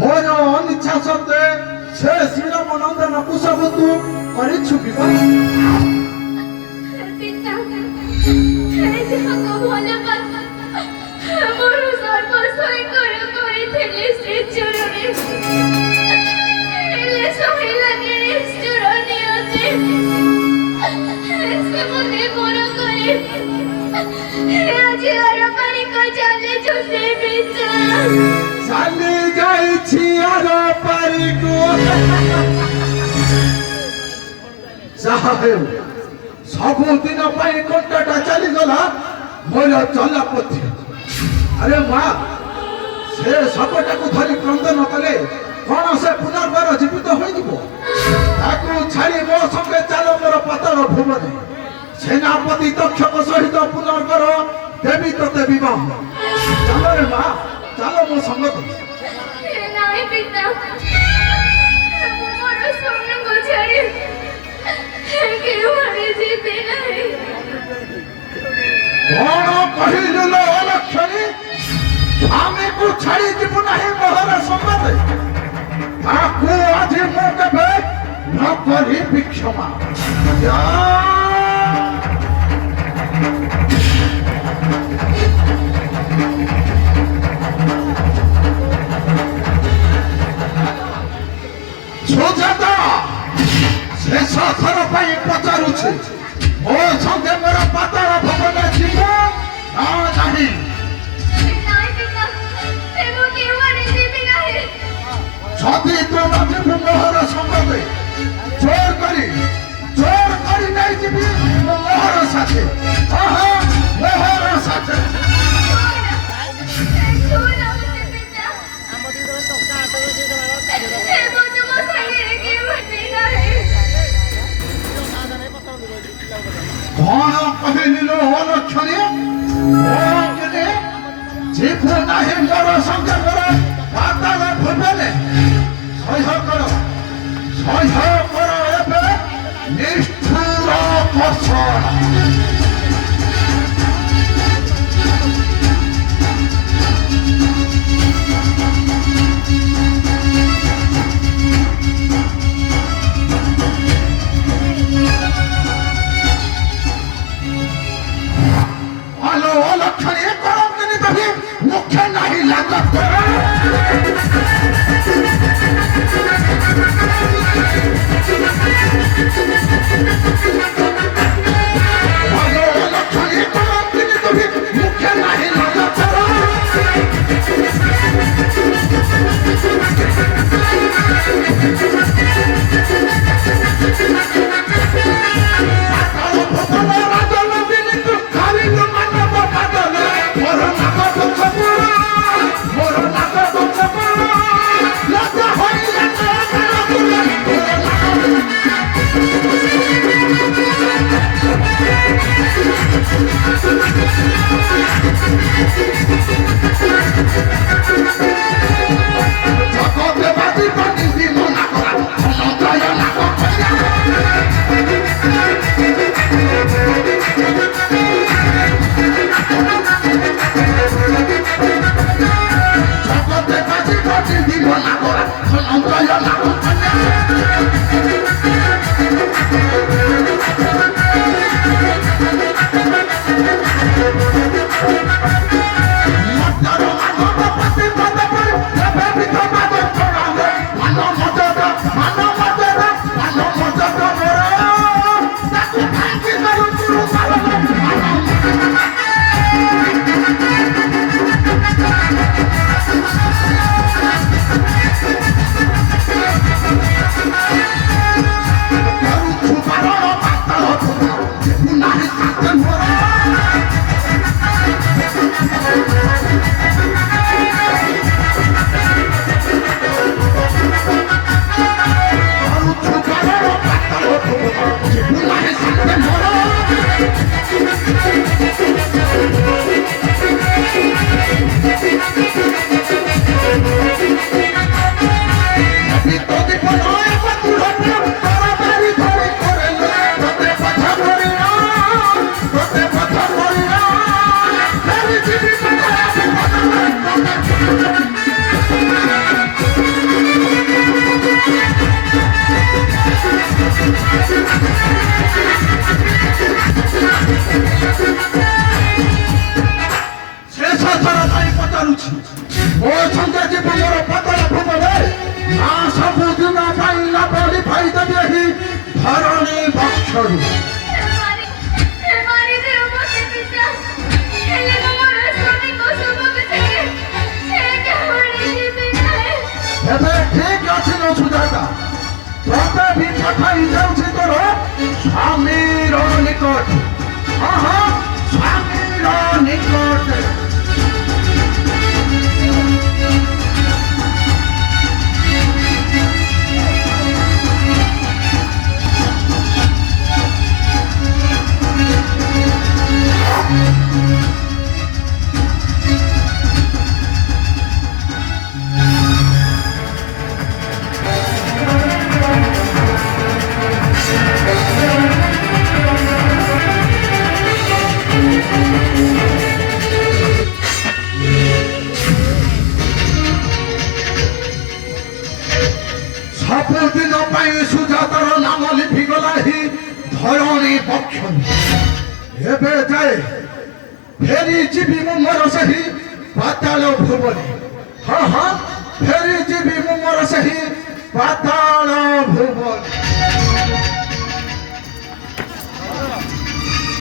ମୋର ଅନିଚ୍ଛା ସତ୍ତ୍ୱେ ସେ ଶ୍ରୀରାମ ନନ୍ଦନକୁ ସବୁ ତୁ କରିଛୁ ବିବାହ। ଚାଲି ଯାଇଛି ଆର ପାରିକୁ। ଯାହା ହେଉ ସବୁଦିନ ପାଇଁ କଣ୍ଟାଟା ଚାଲିଗଲା ମୋର ଚଲାପଥି। ଆରେ ମା, ସେ ଶବଟାକୁ ଧରି କ୍ରନ୍ଦନ କଲେ କଣ ସେ ପୁନର୍ବାର ଜୀବିତ ହୋଇଯିବ? ତାକୁ ଛାଡ଼ି ମୋ ସଙ୍ଗେ ଚାଲ ମୋର ପାତାଳ ଭୁବନେ। ସେନାପତି ତକ୍ଷକ ସହିତ ପୁନର୍ବାର ଦେବୀ ତତେ ବିବାହ। ଚାଲରେ ମା, ଚାଲ ମୋ ସଙ୍ଗ। କଣ କହିଲୁ ଲୋ ଅଲକ୍ଷଣୀ? ସ୍ୱାମୀକୁ ଛାଡ଼ି ଯିବୁ ନାହିଁ ମୋହର ସମ୍ବାଦ। ତାକୁ ଆଜି ମୁଁ କେବେ ନ କରିବି କ୍ଷମା। ସୁଜାତା, ଶେଷ ଥର ପାଇଁ ପଚାରୁଛି, ମୋ ସଙ୍ଗେ ମୋର ପାତାଳ ଭବନ ଯିବ ନା ନାହିଁ? ଯଦି ତୁ ନ ଯିବୁ ମୋହର ସମ୍ବନ୍ଧେ ଜୋର କରି ନେଇଯିବି ମୋହର ସାଥେ। ମୋହର ସାଥେ କଣ କହିଲି ଲୋ ଅଲକ୍ଷଣୀ? ଯିବୁ ନାହିଁ ମୋର ସଙ୍ଗେ ମୋର ପାତାଳ ଭୁବନେ। ସହ୍ୟ କର ଏବେ ନିଷ୍ଠୁର କଷଣ। ଅଲକ୍ଷଣୀ କଣ କେମିତି ମୁଖ୍ୟ ନାହିଁ ଲାଗ ତୁମର ପାତଳ ଭୂମରେ ନା ସବୁଦିନ ପାଇଁ ଲାଭଲି ପାଇଦେବି ଏହି ଧରଣୀ ବକ୍ଷରୁ। ଏବେ ଠିକ ଅଛି ନ ସୁଜାତା, ତତେ ବି ପଠାଇ ଯାଉଛି ତୋର ସ୍ୱାମୀର ନିକଟ। ହଁ ହଁ, ସ୍ୱାମୀର ନିକଟ। ସବୁଦିନ ପାଇଁ ସୁଜାତାର ନାମ ଲିଭିଗଲା ଏହି ଧରଣୀ ବକ୍ଷରୁ। ଏବେ ଯାଏ ଫେରି ଯିବି ମୁଁ ମୋର ସେହି ପାତାଳ ଭୁବନେ। ହଁ ହଁ, ଫେରି ଯିବି ମୁଁ ମୋର ସେହି ପାତାଳ ଭୁବନ।